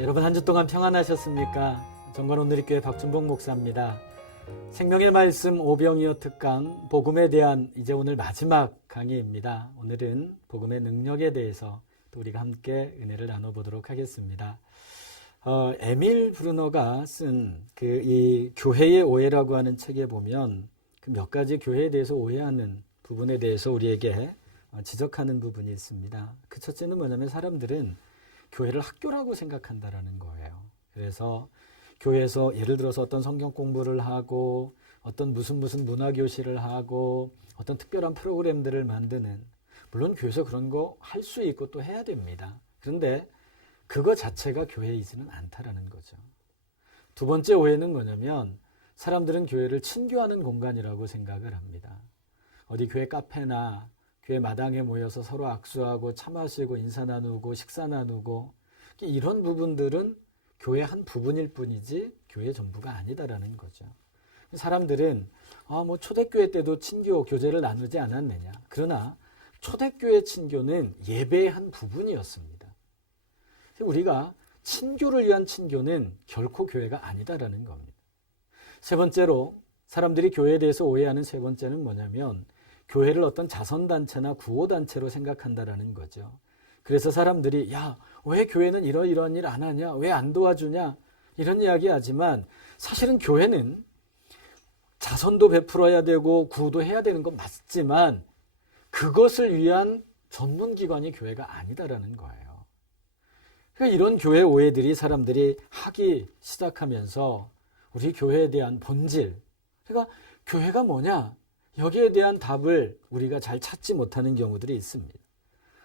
여러분 한 주 동안 평안하셨습니까? 정관오누리교회 박준복 목사입니다. 생명의 말씀 오병이어 특강 복음에 대한 이제 오늘 마지막 강의입니다. 오늘은 복음의 능력에 대해서 또 우리가 함께 은혜를 나눠보도록 하겠습니다. 에밀 브루너가 쓴 이 교회의 오해라고 하는 책에 보면 그 몇 가지 교회에 대해서 오해하는 부분에 대해서 우리에게 지적하는 부분이 있습니다. 그 첫째는 뭐냐면 사람들은 교회를 학교라고 생각한다라는 거예요. 그래서 교회에서 예를 들어서 어떤 성경 공부를 하고 어떤 무슨 문화교실을 하고 어떤 특별한 프로그램들을 만드는, 물론 교회에서 그런 거 할 수 있고 또 해야 됩니다. 그런데 그거 자체가 교회이지는 않다라는 거죠. 두 번째 오해는 뭐냐면 사람들은 교회를 친교하는 공간이라고 생각을 합니다. 어디 교회 카페나 교회 마당에 모여서 서로 악수하고 차 마시고 인사 나누고 식사 나누고 이런 부분들은 교회 한 부분일 뿐이지 교회 전부가 아니다라는 거죠. 사람들은 초대교회 때도 친교 교제를 나누지 않았느냐. 그러나 초대교회 친교는 예배의 한 부분이었습니다. 우리가 친교를 위한 친교는 결코 교회가 아니다라는 겁니다. 세 번째로 사람들이 교회에 대해서 오해하는 세 번째는 뭐냐면 교회를 어떤 자선단체나 구호단체로 생각한다라는 거죠. 그래서 사람들이 왜 교회는 이러이러한 일 안 하냐? 왜 안 도와주냐? 이런 이야기 하지만 사실은 교회는 자선도 베풀어야 되고 구호도 해야 되는 건 맞지만 그것을 위한 전문기관이 교회가 아니다라는 거예요. 그러니까 이런 교회 오해들이 사람들이 하기 시작하면서 우리 교회에 대한 본질, 그러니까 교회가 뭐냐? 여기에 대한 답을 우리가 잘 찾지 못하는 경우들이 있습니다.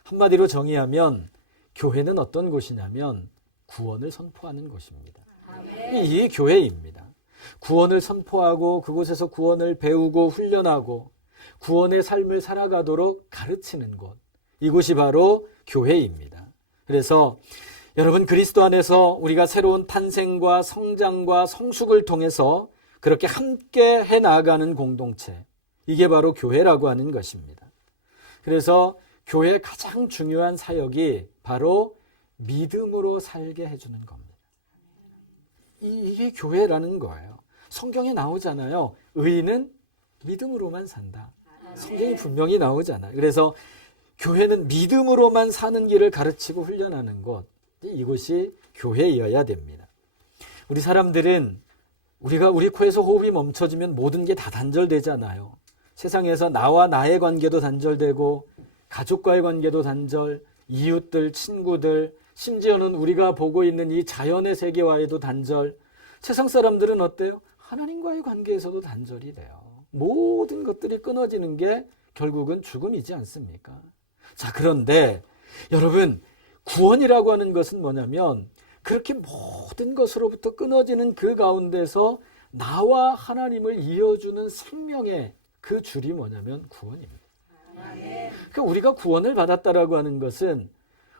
한마디로 정의하면 교회는 어떤 곳이냐면 구원을 선포하는 곳입니다. 이 교회입니다. 구원을 선포하고 그곳에서 구원을 배우고 훈련하고 구원의 삶을 살아가도록 가르치는 곳, 이곳이 바로 교회입니다. 그래서 여러분, 그리스도 안에서 우리가 새로운 탄생과 성장과 성숙을 통해서 그렇게 함께 해나가는 공동체, 이게 바로 교회라고 하는 것입니다. 그래서 교회의 가장 중요한 사역이 바로 믿음으로 살게 해주는 겁니다. 이게 교회라는 거예요. 성경에 나오잖아요. 의인은 믿음으로만 산다. 성경이 분명히 나오잖아요. 그래서 교회는 믿음으로만 사는 길을 가르치고 훈련하는 곳, 이곳이 교회여야 됩니다. 우리 사람들은 우리 코에서 호흡이 멈춰지면 모든 게 다 단절되잖아요. 세상에서 나와 나의 관계도 단절되고 가족과의 관계도 단절, 이웃들, 친구들, 심지어는 우리가 보고 있는 이 자연의 세계와의도 단절. 세상 사람들은 어때요? 하나님과의 관계에서도 단절이 돼요. 모든 것들이 끊어지는 게 결국은 죽음이지 않습니까? 자, 그런데 여러분, 구원이라고 하는 것은 뭐냐면 그렇게 모든 것으로부터 끊어지는 그 가운데서 나와 하나님을 이어주는 생명의 그 줄이 뭐냐면 구원입니다. 그러니까 우리가 구원을 받았다라고 하는 것은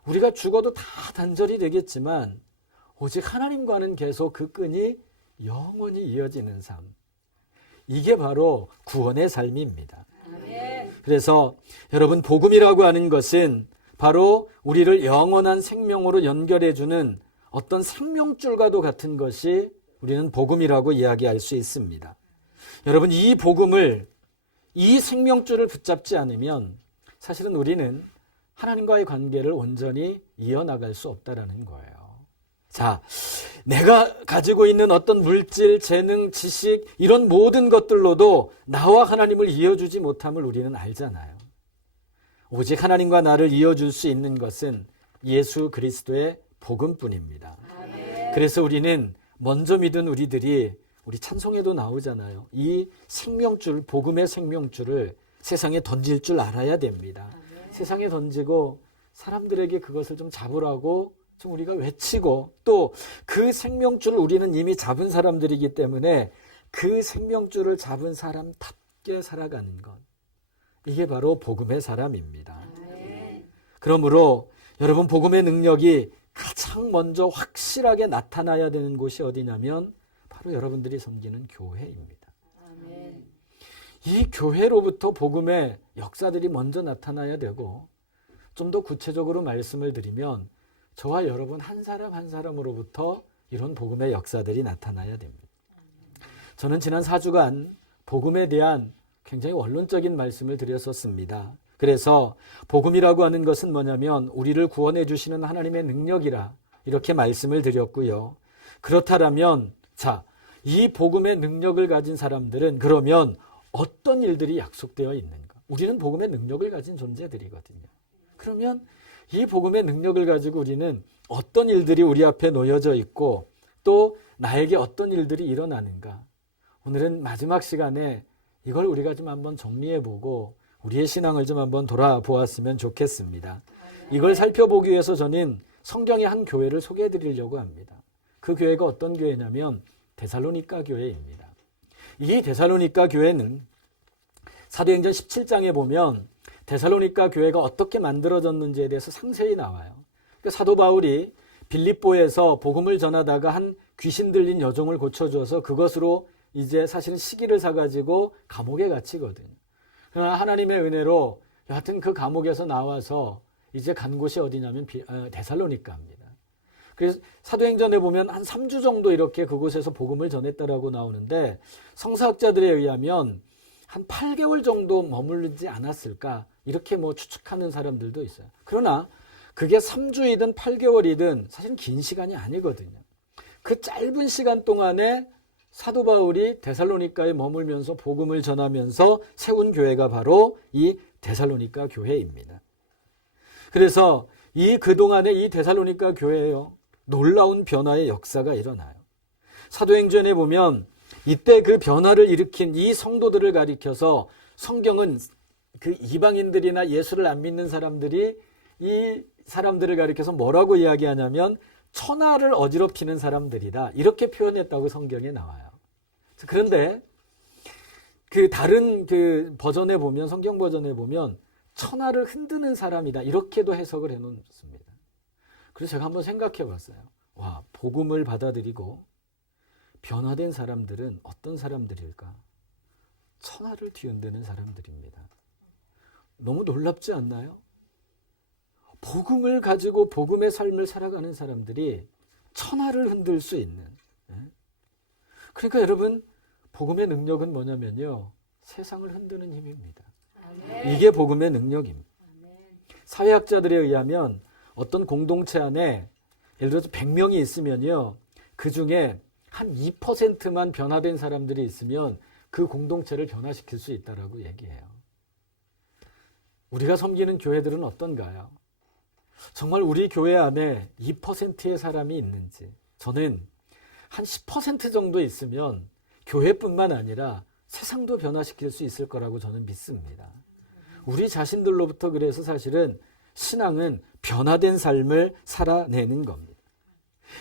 우리가 죽어도 다 단절이 되겠지만 오직 하나님과는 계속 그 끈이 영원히 이어지는 삶, 이게 바로 구원의 삶입니다. 그래서 여러분, 복음이라고 하는 것은 바로 우리를 영원한 생명으로 연결해주는 어떤 생명줄과도 같은 것이 우리는 복음이라고 이야기할 수 있습니다. 여러분, 이 복음을, 이 생명줄을 붙잡지 않으면 사실은 우리는 하나님과의 관계를 온전히 이어나갈 수 없다라는 거예요. 자, 내가 가지고 있는 어떤 물질, 재능, 지식, 이런 모든 것들로도 나와 하나님을 이어주지 못함을 우리는 알잖아요. 오직 하나님과 나를 이어줄 수 있는 것은 예수 그리스도의 복음뿐입니다. 그래서 우리는 먼저 믿은 우리들이, 우리 찬송에도 나오잖아요. 이 생명줄, 복음의 생명줄을 세상에 던질 줄 알아야 됩니다. 세상에 던지고 사람들에게 그것을 좀 잡으라고 좀 우리가 외치고, 또 그 생명줄을 우리는 이미 잡은 사람들이기 때문에 그 생명줄을 잡은 사람답게 살아가는 것, 이게 바로 복음의 사람입니다. 그러므로 여러분, 복음의 능력이 가장 먼저 확실하게 나타나야 되는 곳이 어디냐면 바로 바로 여러분들이 섬기는 교회입니다. 아멘. 이 교회로부터 복음의 역사들이 먼저 나타나야 되고, 좀 더 구체적으로 말씀을 드리면 저와 여러분 한 사람 한 사람으로부터 이런 복음의 역사들이 나타나야 됩니다. 저는 지난 4주간 복음에 대한 굉장히 원론적인 말씀을 드렸었습니다. 그래서 복음이라고 하는 것은 뭐냐면 우리를 구원해 주시는 하나님의 능력이라 이렇게 말씀을 드렸고요. 그렇다면 이 복음의 능력을 가진 사람들은 그러면 어떤 일들이 약속되어 있는가? 우리는 복음의 능력을 가진 존재들이거든요. 그러면 이 복음의 능력을 가지고 우리는 어떤 일들이 우리 앞에 놓여져 있고 또 나에게 어떤 일들이 일어나는가? 오늘은 마지막 시간에 이걸 우리가 좀 한번 정리해보고 우리의 신앙을 좀 한번 돌아보았으면 좋겠습니다. 이걸 살펴보기 위해서 저는 성경의 한 교회를 소개해드리려고 합니다. 그 교회가 어떤 교회냐면 데살로니가 교회입니다. 이 데살로니가 교회는 사도행전 17장에 보면 데살로니가 교회가 어떻게 만들어졌는지에 대해서 상세히 나와요. 사도 바울이 빌립보에서 복음을 전하다가 한 귀신 들린 여종을 고쳐줘서 그것으로 이제 사실은 시기를 사가지고 감옥에 갇히거든요. 그러나 하나님의 은혜로 여하튼 그 감옥에서 나와서 이제 간 곳이 어디냐면 데살로니가입니다. 그래서 사도행전에 보면 한 3주 정도 이렇게 그곳에서 복음을 전했다라고 나오는데 성서학자들에 의하면 한 8개월 정도 머무르지 않았을까 이렇게 추측하는 사람들도 있어요. 그러나 그게 3주이든 8개월이든 사실은 긴 시간이 아니거든요. 그 짧은 시간 동안에 사도 바울이 데살로니가에 머물면서 복음을 전하면서 세운 교회가 바로 이 데살로니가 교회입니다. 그래서 그동안에 이 데살로니가 교회에요, 놀라운 변화의 역사가 일어나요. 사도행전에 보면 이때 그 변화를 일으킨 이 성도들을 가리켜서 성경은 그 이방인들이나 예수를 안 믿는 사람들이 이 사람들을 가리켜서 뭐라고 이야기하냐면 천하를 어지럽히는 사람들이다 이렇게 표현했다고 성경에 나와요. 그런데 그 다른 그 버전에 보면 성경 버전에 보면 천하를 흔드는 사람이다 이렇게도 해석을 해놓습니다. 그래서 제가 한번 생각해 봤어요. 와, 복음을 받아들이고 변화된 사람들은 어떤 사람들일까? 천하를 뒤흔드는 사람들입니다. 너무 놀랍지 않나요? 복음을 가지고 복음의 삶을 살아가는 사람들이 천하를 흔들 수 있는. 그러니까 여러분 복음의 능력은 뭐냐면요, 세상을 흔드는 힘입니다. 아멘. 이게 복음의 능력입니다. 아멘. 사회학자들에 의하면 어떤 공동체 안에 예를 들어서 100명이 있으면요, 그 중에 한 2%만 변화된 사람들이 있으면 그 공동체를 변화시킬 수 있다라고 얘기해요. 우리가 섬기는 교회들은 어떤가요? 정말 우리 교회 안에 2%의 사람이 있는지, 저는 한 10% 정도 있으면 교회뿐만 아니라 세상도 변화시킬 수 있을 거라고 저는 믿습니다. 우리 자신들로부터 그래서 사실은 신앙은 변화된 삶을 살아내는 겁니다.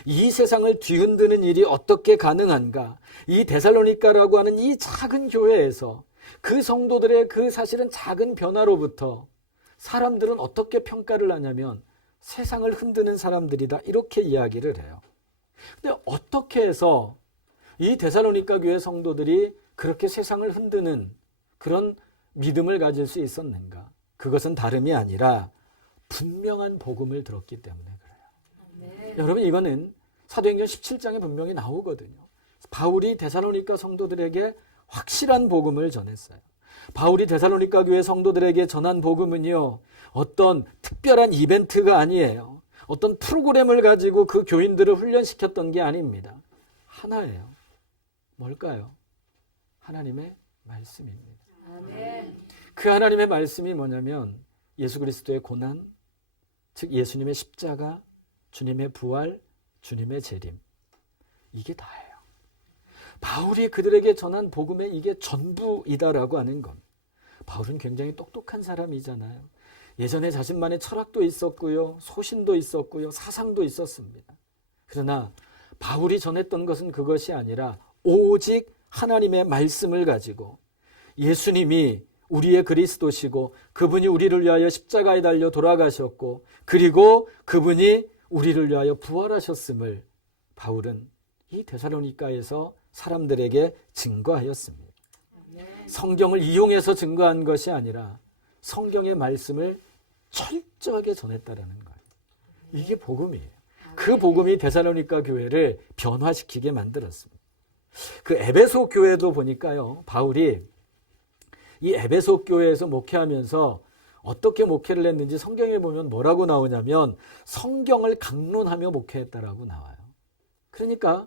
이 세상을 뒤흔드는 일이 어떻게 가능한가? 이 데살로니가라고 하는 이 작은 교회에서 그 성도들의 그 사실은 작은 변화로부터 사람들은 어떻게 평가를 하냐면 세상을 흔드는 사람들이다 이렇게 이야기를 해요. 근데 어떻게 해서 이 데살로니가 교회 성도들이 그렇게 세상을 흔드는 그런 믿음을 가질 수 있었는가? 그것은 다름이 아니라 분명한 복음을 들었기 때문에 그래요. 네. 여러분 이거는 사도행전 17장에 분명히 나오거든요. 바울이 데살로니가 성도들에게 확실한 복음을 전했어요. 바울이 데살로니가 교회 성도들에게 전한 복음은요, 어떤 특별한 이벤트가 아니에요. 어떤 프로그램을 가지고 그 교인들을 훈련시켰던 게 아닙니다. 하나예요. 뭘까요? 하나님의 말씀입니다. 아멘. 그 하나님의 말씀이 뭐냐면 예수 그리스도의 고난, 즉 예수님의 십자가, 주님의 부활, 주님의 재림, 이게 다예요. 바울이 그들에게 전한 복음의 이게 전부이다라고 하는 것. 바울은 굉장히 똑똑한 사람이잖아요. 예전에 자신만의 철학도 있었고요, 소신도 있었고요, 사상도 있었습니다. 그러나 바울이 전했던 것은 그것이 아니라 오직 하나님의 말씀을 가지고 예수님이 우리의 그리스도시고 그분이 우리를 위하여 십자가에 달려 돌아가셨고 그리고 그분이 우리를 위하여 부활하셨음을 바울은 이 데살로니가에서 사람들에게 증거하였습니다. 아멘. 성경을 이용해서 증거한 것이 아니라 성경의 말씀을 철저하게 전했다라는 거예요. 이게 복음이에요. 그 복음이 데살로니가 교회를 변화시키게 만들었습니다. 그 에베소 교회도 보니까요, 바울이 이 에베소 교회에서 목회하면서 어떻게 목회를 했는지 성경에 보면 뭐라고 나오냐면 성경을 강론하며 목회했다라고 나와요. 그러니까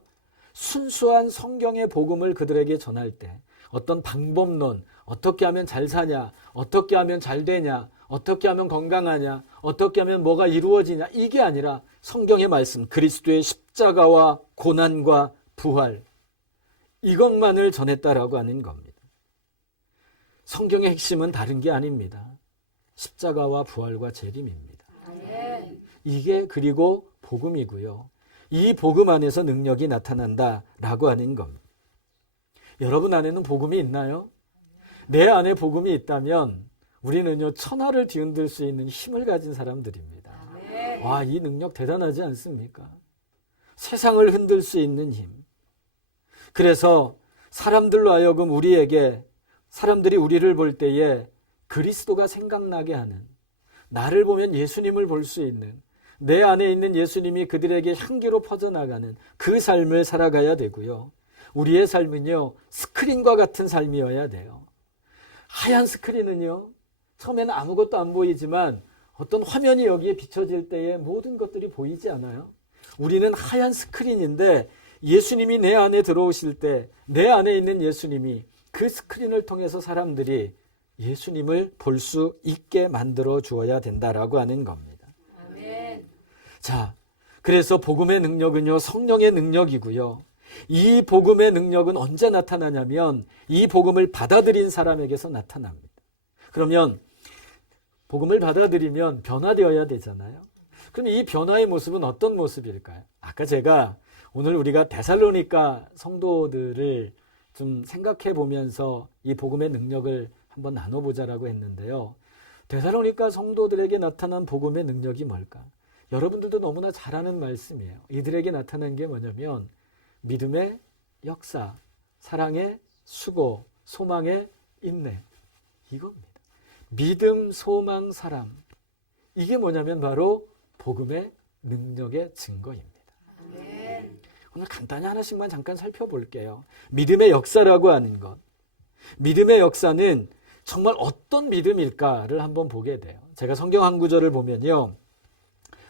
순수한 성경의 복음을 그들에게 전할 때 어떤 방법론, 어떻게 하면 잘 사냐, 어떻게 하면 잘 되냐, 어떻게 하면 건강하냐, 어떻게 하면 뭐가 이루어지냐, 이게 아니라 성경의 말씀, 그리스도의 십자가와 고난과 부활, 이것만을 전했다라고 하는 겁니다. 성경의 핵심은 다른 게 아닙니다. 십자가와 부활과 재림입니다. 아멘. 이게 그리고 복음이고요. 이 복음 안에서 능력이 나타난다라고 하는 겁니다. 여러분 안에는 복음이 있나요? 내 안에 복음이 있다면 우리는요, 천하를 뒤흔들 수 있는 힘을 가진 사람들입니다. 아멘. 와, 이 능력 대단하지 않습니까? 세상을 흔들 수 있는 힘. 그래서 사람들로 하여금 사람들이 우리를 볼 때에 그리스도가 생각나게 하는, 나를 보면 예수님을 볼 수 있는, 내 안에 있는 예수님이 그들에게 향기로 퍼져나가는 그 삶을 살아가야 되고요. 우리의 삶은요, 스크린과 같은 삶이어야 돼요. 하얀 스크린은요, 처음에는 아무것도 안 보이지만 어떤 화면이 여기에 비춰질 때에 모든 것들이 보이지 않아요? 우리는 하얀 스크린인데 예수님이 내 안에 들어오실 때 내 안에 있는 예수님이 그 스크린을 통해서 사람들이 예수님을 볼 수 있게 만들어 주어야 된다라고 하는 겁니다. 아멘. 자, 그래서 복음의 능력은요, 성령의 능력이고요. 이 복음의 능력은 언제 나타나냐면 이 복음을 받아들인 사람에게서 나타납니다. 그러면 복음을 받아들이면 변화되어야 되잖아요. 그럼 이 변화의 모습은 어떤 모습일까요? 아까 제가 오늘 우리가 데살로니가 성도들을 좀 생각해 보면서 이 복음의 능력을 한번 나눠보자라고 했는데요. 데살로니가 성도들에게 나타난 복음의 능력이 뭘까? 여러분들도 너무나 잘 아는 말씀이에요. 이들에게 나타난 게 뭐냐면 믿음의 역사, 사랑의 수고, 소망의 인내, 이겁니다. 믿음, 소망, 사랑, 이게 뭐냐면 바로 복음의 능력의 증거입니다. 아멘. 오늘 간단히 하나씩만 잠깐 살펴볼게요. 믿음의 역사라고 하는 것. 믿음의 역사는 정말 어떤 믿음일까를 한번 보게 돼요. 제가 성경 한 구절을 보면요.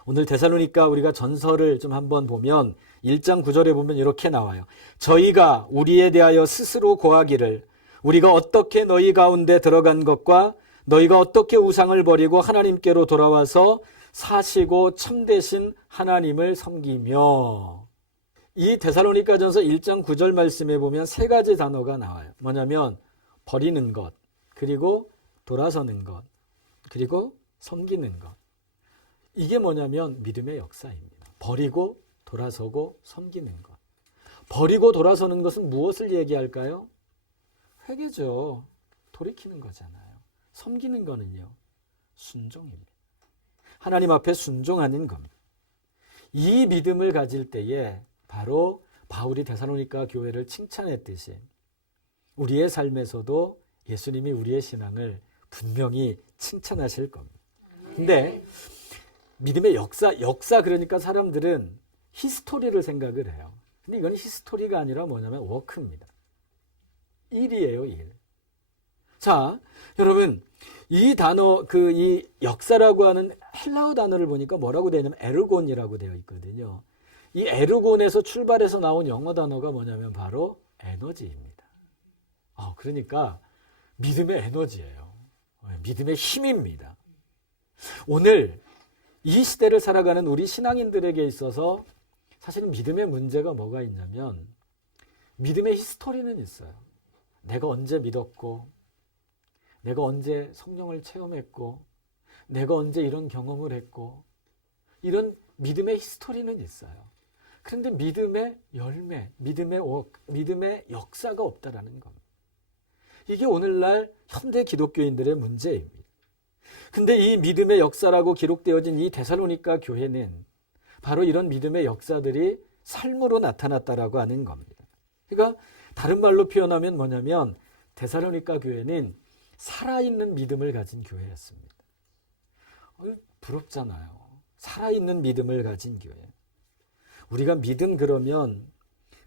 오늘 데살로니가 우리가 전설을 좀 한번 보면 1장 9절에 보면 이렇게 나와요. 저희가 우리에 대하여 스스로 고하기를 우리가 어떻게 너희 가운데 들어간 것과 너희가 어떻게 우상을 버리고 하나님께로 돌아와서 사시고 참되신 하나님을 섬기며. 이 데살로니가전서 1장 9절 말씀에 보면 세 가지 단어가 나와요. 뭐냐면 버리는 것, 그리고 돌아서는 것, 그리고 섬기는 것. 이게 뭐냐면 믿음의 역사입니다. 버리고 돌아서고 섬기는 것. 버리고 돌아서는 것은 무엇을 얘기할까요? 회개죠. 돌이키는 거잖아요. 섬기는 거는요, 순종입니다. 하나님 앞에 순종하는 겁니다. 이 믿음을 가질 때에 바로 바울이 데살로니가 교회를 칭찬했듯이 우리의 삶에서도 예수님이 우리의 신앙을 분명히 칭찬하실 겁니다. 근데 믿음의 역사 그러니까 사람들은 히스토리를 생각을 해요. 근데 이건 히스토리가 아니라 뭐냐면 워크입니다. 일이에요, 일. 자, 여러분, 이 단어, 이 역사라고 하는 헬라어 단어를 보니까 뭐라고 되어 있냐면 에르곤이라고 되어 있거든요. 이 에르곤에서 출발해서 나온 영어 단어가 뭐냐면 바로 에너지입니다. 그러니까 믿음의 에너지예요. 믿음의 힘입니다. 오늘 이 시대를 살아가는 우리 신앙인들에게 있어서 사실은 믿음의 문제가 뭐가 있냐면 믿음의 히스토리는 있어요. 내가 언제 믿었고, 내가 언제 성령을 체험했고, 내가 언제 이런 경험을 했고, 이런 믿음의 히스토리는 있어요. 그런데 믿음의 열매, 믿음의 역사가 없다라는 겁니다. 이게 오늘날 현대 기독교인들의 문제입니다. 근데 이 믿음의 역사라고 기록되어진 이 데살로니가 교회는 바로 이런 믿음의 역사들이 삶으로 나타났다라고 하는 겁니다. 그러니까 다른 말로 표현하면 뭐냐면 데살로니가 교회는 살아있는 믿음을 가진 교회였습니다. 부럽잖아요. 살아있는 믿음을 가진 교회. 우리가 믿음 그러면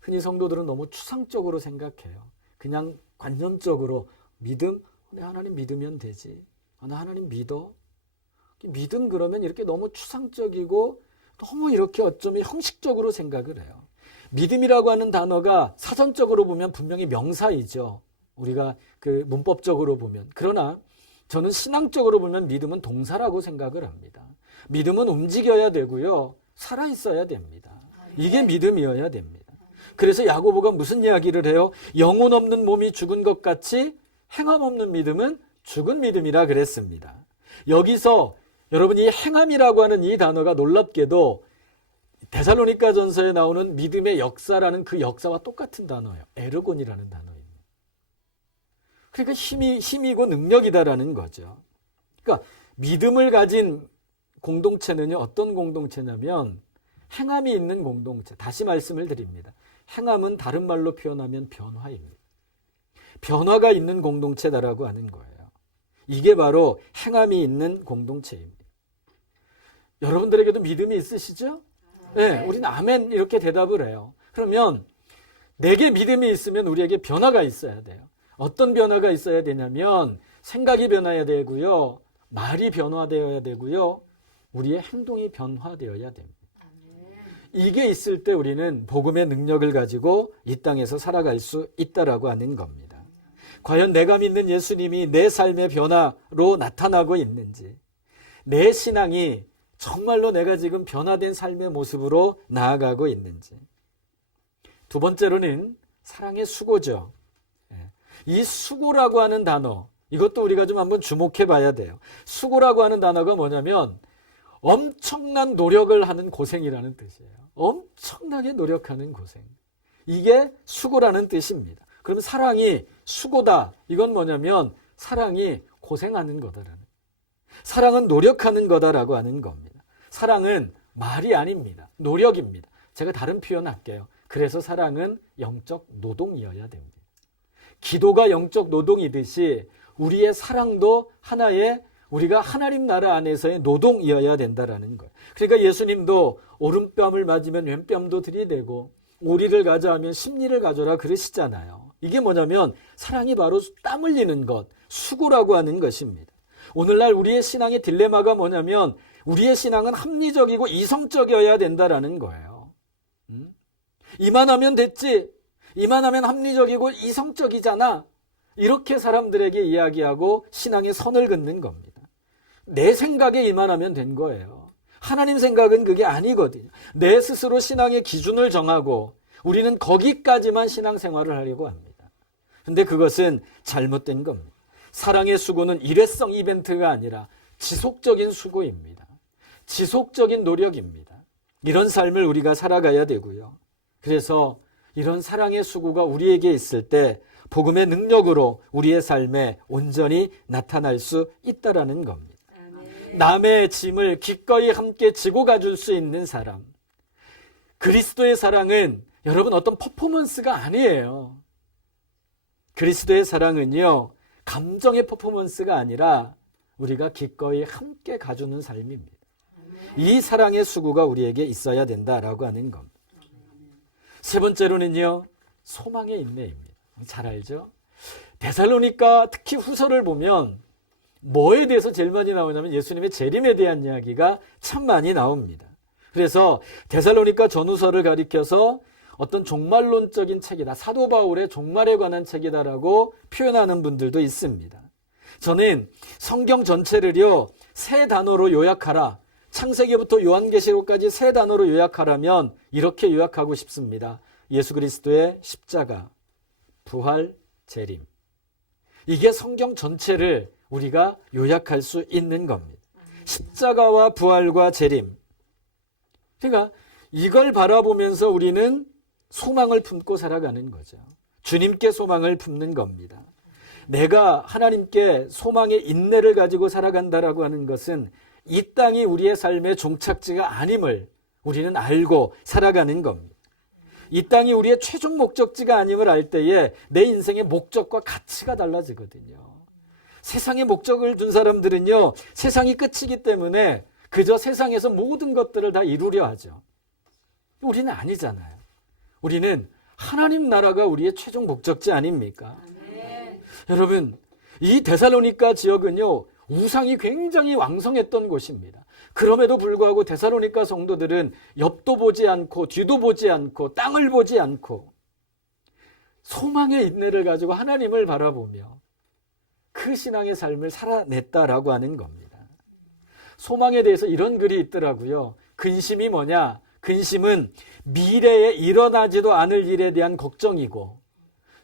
흔히 성도들은 너무 추상적으로 생각해요. 그냥 관념적으로 믿음, 내 하나님 믿으면 되지. 나 하나님 믿어. 믿음 그러면 이렇게 너무 추상적이고 너무 이렇게 어쩌면 형식적으로 생각을 해요. 믿음이라고 하는 단어가 사전적으로 보면 분명히 명사이죠. 우리가 그 문법적으로 보면. 그러나 저는 신앙적으로 보면 믿음은 동사라고 생각을 합니다. 믿음은 움직여야 되고요. 살아있어야 됩니다. 이게 믿음이어야 됩니다. 그래서 야고보가 무슨 이야기를 해요? 영혼 없는 몸이 죽은 것 같이 행함 없는 믿음은 죽은 믿음이라 그랬습니다. 여기서 여러분 이 행함이라고 하는 이 단어가 놀랍게도 데살로니가 전서에 나오는 믿음의 역사라는 그 역사와 똑같은 단어예요. 에르곤이라는 단어입니다. 그러니까 힘이고 능력이다라는 거죠. 그러니까 믿음을 가진 공동체는요, 어떤 공동체냐면 행함이 있는 공동체. 다시 말씀을 드립니다. 행함은 다른 말로 표현하면 변화입니다. 변화가 있는 공동체다라고 하는 거예요. 이게 바로 행함이 있는 공동체입니다. 여러분들에게도 믿음이 있으시죠? 네, 우리는 아멘 이렇게 대답을 해요. 그러면 내게 믿음이 있으면 우리에게 변화가 있어야 돼요. 어떤 변화가 있어야 되냐면 생각이 변화해야 되고요. 말이 변화되어야 되고요. 우리의 행동이 변화되어야 됩니다. 이게 있을 때 우리는 복음의 능력을 가지고 이 땅에서 살아갈 수 있다라고 하는 겁니다. 과연 내가 믿는 예수님이 내 삶의 변화로 나타나고 있는지, 내 신앙이 정말로 내가 지금 변화된 삶의 모습으로 나아가고 있는지. 두 번째로는 사랑의 수고죠. 이 수고라고 하는 단어, 이것도 우리가 좀 한번 주목해 봐야 돼요. 수고라고 하는 단어가 뭐냐면 엄청난 노력을 하는 고생이라는 뜻이에요. 엄청나게 노력하는 고생. 이게 수고라는 뜻입니다. 그럼 사랑이 수고다. 이건 뭐냐면 사랑이 고생하는 거다라는. 사랑은 노력하는 거다라고 하는 겁니다. 사랑은 말이 아닙니다. 노력입니다. 제가 다른 표현할게요. 그래서 사랑은 영적 노동이어야 됩니다. 기도가 영적 노동이듯이 우리의 사랑도 하나의 우리가 하나님 나라 안에서의 노동이어야 된다라는 거예요. 그러니까 예수님도 오른뺨을 맞으면 왼뺨도 들이대고 오리를 가져 하면 십리를 가져라 그러시잖아요. 이게 뭐냐면 사랑이 바로 땀 흘리는 것, 수고라고 하는 것입니다. 오늘날 우리의 신앙의 딜레마가 뭐냐면 우리의 신앙은 합리적이고 이성적이어야 된다라는 거예요. 이만하면 됐지. 이만하면 합리적이고 이성적이잖아. 이렇게 사람들에게 이야기하고 신앙의 선을 긋는 겁니다. 내 생각에 이만하면 된 거예요. 하나님 생각은 그게 아니거든요. 내 스스로 신앙의 기준을 정하고 우리는 거기까지만 신앙생활을 하려고 합니다. 그런데 그것은 잘못된 겁니다. 사랑의 수고는 일회성 이벤트가 아니라 지속적인 수고입니다. 지속적인 노력입니다. 이런 삶을 우리가 살아가야 되고요. 그래서 이런 사랑의 수고가 우리에게 있을 때 복음의 능력으로 우리의 삶에 온전히 나타날 수 있다라는 겁니다. 남의 짐을 기꺼이 함께 지고 가줄 수 있는 사람. 그리스도의 사랑은 여러분 어떤 퍼포먼스가 아니에요. 그리스도의 사랑은요, 감정의 퍼포먼스가 아니라 우리가 기꺼이 함께 가주는 삶입니다. 이 사랑의 수고가 우리에게 있어야 된다라고 하는 겁니다. 세 번째로는요, 소망의 인내입니다. 잘 알죠? 데살로니가 특히 후서를 보면 뭐에 대해서 제일 많이 나오냐면 예수님의 재림에 대한 이야기가 참 많이 나옵니다. 그래서 데살로니가 전후서를 가리켜서 어떤 종말론적인 책이다. 사도 바울의 종말에 관한 책이다라고 표현하는 분들도 있습니다. 저는 성경 전체를요, 세 단어로 요약하라. 창세기부터 요한계시록까지 세 단어로 요약하라면 이렇게 요약하고 싶습니다. 예수 그리스도의 십자가, 부활, 재림. 이게 성경 전체를 우리가 요약할 수 있는 겁니다. 십자가와 부활과 재림. 그러니까 이걸 바라보면서 우리는 소망을 품고 살아가는 거죠. 주님께 소망을 품는 겁니다. 내가 하나님께 소망의 인내를 가지고 살아간다라고 하는 것은 이 땅이 우리의 삶의 종착지가 아님을 우리는 알고 살아가는 겁니다. 이 땅이 우리의 최종 목적지가 아님을 알 때에 내 인생의 목적과 가치가 달라지거든요. 세상에 목적을 둔 사람들은요, 세상이 끝이기 때문에 그저 세상에서 모든 것들을 다 이루려 하죠. 우리는 아니잖아요. 우리는 하나님 나라가 우리의 최종 목적지 아닙니까? 아멘. 여러분, 이 데살로니가 지역은요, 우상이 굉장히 왕성했던 곳입니다. 그럼에도 불구하고 데살로니가 성도들은 옆도 보지 않고 뒤도 보지 않고 땅을 보지 않고 소망의 인내를 가지고 하나님을 바라보며 그 신앙의 삶을 살아냈다라고 하는 겁니다. 소망에 대해서 이런 글이 있더라고요. 근심이 뭐냐? 근심은 미래에 일어나지도 않을 일에 대한 걱정이고,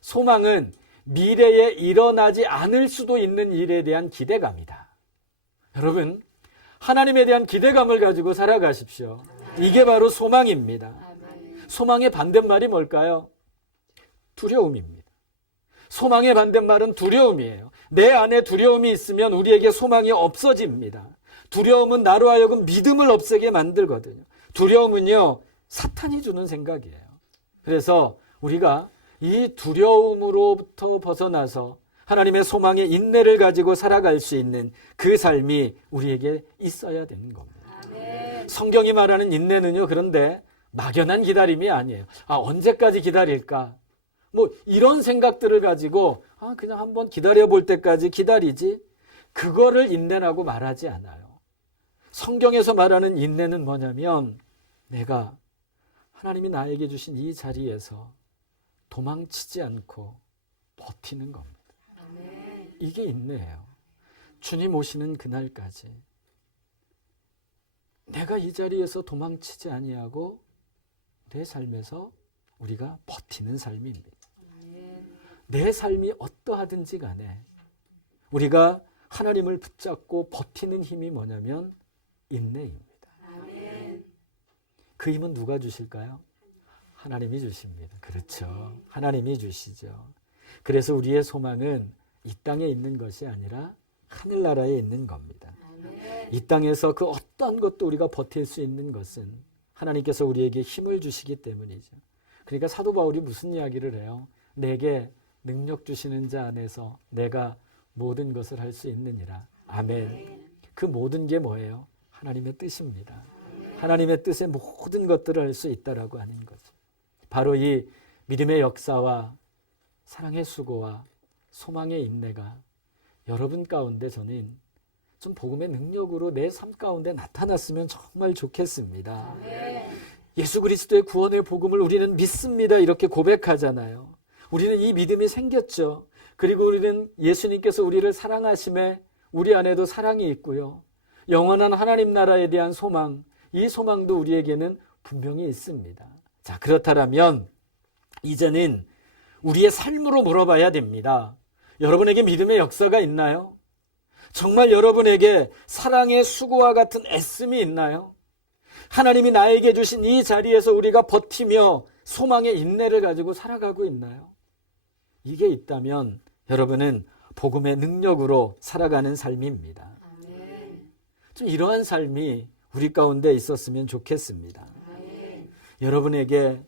소망은 미래에 일어나지 않을 수도 있는 일에 대한 기대감이다. 여러분, 하나님에 대한 기대감을 가지고 살아가십시오. 이게 바로 소망입니다. 아멘. 소망의 반대말이 뭘까요? 두려움입니다. 소망의 반대말은 두려움이에요. 내 안에 두려움이 있으면 우리에게 소망이 없어집니다. 두려움은 나로 하여금 믿음을 없애게 만들거든요. 두려움은요, 사탄이 주는 생각이에요. 그래서 우리가 이 두려움으로부터 벗어나서 하나님의 소망의 인내를 가지고 살아갈 수 있는 그 삶이 우리에게 있어야 되는 겁니다. 아멘. 성경이 말하는 인내는요, 그런데 막연한 기다림이 아니에요. 언제까지 기다릴까? 뭐 이런 생각들을 가지고 그냥 한번 기다려볼 때까지 기다리지, 그거를 인내라고 말하지 않아요. 성경에서 말하는 인내는 뭐냐면, 내가 하나님이 나에게 주신 이 자리에서 도망치지 않고 버티는 겁니다. 아멘. 이게 인내예요. 주님 오시는 그날까지 내가 이 자리에서 도망치지 아니하고 내 삶에서 우리가 버티는 삶입니다. 아멘. 내 삶이 어떠하든지 간에 우리가 하나님을 붙잡고 버티는 힘이 뭐냐면 인내입니다. 아멘. 그 힘은 누가 주실까요? 하나님이 주십니다. 그렇죠. 하나님이 주시죠. 그래서 우리의 소망은 이 땅에 있는 것이 아니라 하늘나라에 있는 겁니다. 아멘. 이 땅에서 그 어떤 것도 우리가 버틸 수 있는 것은 하나님께서 우리에게 힘을 주시기 때문이죠. 그러니까 사도 바울이 무슨 이야기를 해요? 내게 능력 주시는 자 안에서 내가 모든 것을 할 수 있느니라. 아멘. 그 모든 게 뭐예요? 하나님의 뜻입니다. 하나님의 뜻에 모든 것들을 할 수 있다라고 하는 거죠. 바로 이 믿음의 역사와 사랑의 수고와 소망의 인내가 여러분 가운데 저는 좀 복음의 능력으로 내 삶 가운데 나타났으면 정말 좋겠습니다. 아멘. 예수 그리스도의 구원의 복음을 우리는 믿습니다. 이렇게 고백하잖아요. 우리는 이 믿음이 생겼죠. 그리고 우리는 예수님께서 우리를 사랑하심에 우리 안에도 사랑이 있고요. 영원한 하나님 나라에 대한 소망, 이 소망도 우리에게는 분명히 있습니다. 자, 그렇다면 이제는 우리의 삶으로 물어봐야 됩니다. 여러분에게 믿음의 역사가 있나요? 정말 여러분에게 사랑의 수고와 같은 애씀이 있나요? 하나님이 나에게 주신 이 자리에서 우리가 버티며 소망의 인내를 가지고 살아가고 있나요? 이게 있다면 여러분은 복음의 능력으로 살아가는 삶입니다. 아멘. 좀 이러한 삶이 우리 가운데 있었으면 좋겠습니다. 아멘. 여러분에게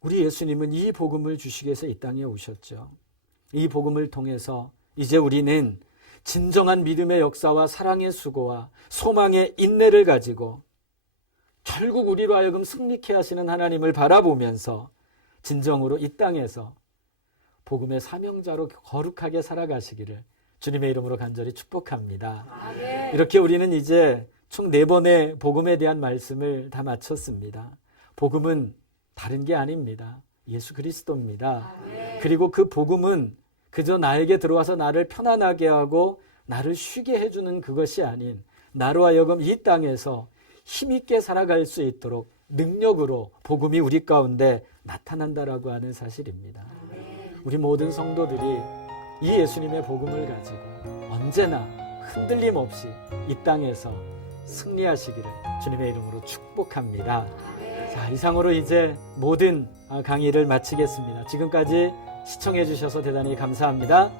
우리 예수님은 이 복음을 주시기 위해서 이 땅에 오셨죠. 이 복음을 통해서 이제 우리는 진정한 믿음의 역사와 사랑의 수고와 소망의 인내를 가지고 결국 우리로 하여금 승리케 하시는 하나님을 바라보면서 진정으로 이 땅에서 복음의 사명자로 거룩하게 살아가시기를 주님의 이름으로 간절히 축복합니다. 아멘. 이렇게 우리는 이제 총 4번의 복음에 대한 말씀을 다 마쳤습니다. 복음은 다른 게 아닙니다. 예수 그리스도입니다. 아멘. 그리고 그 복음은 그저 나에게 들어와서 나를 편안하게 하고 나를 쉬게 해주는 그것이 아닌 나로 하여금 이 땅에서 힘있게 살아갈 수 있도록 능력으로 복음이 우리 가운데 나타난다라고 하는 사실입니다. 우리 모든 성도들이 이 예수님의 복음을 가지고 언제나 흔들림 없이 이 땅에서 승리하시기를 주님의 이름으로 축복합니다. 자, 이상으로 이제 모든 강의를 마치겠습니다. 지금까지 시청해 주셔서 대단히 감사합니다.